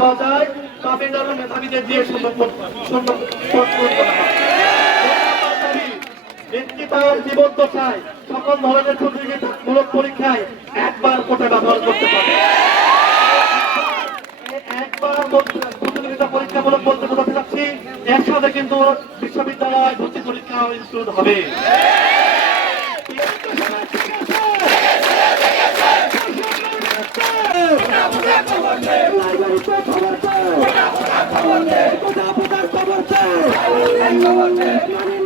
পাওয়া যায় তামিলনাড়ু মেধাবীদের দিয়ে বিশ্ববিদ্যালয় ভর্তি পরীক্ষা হবে। Hey!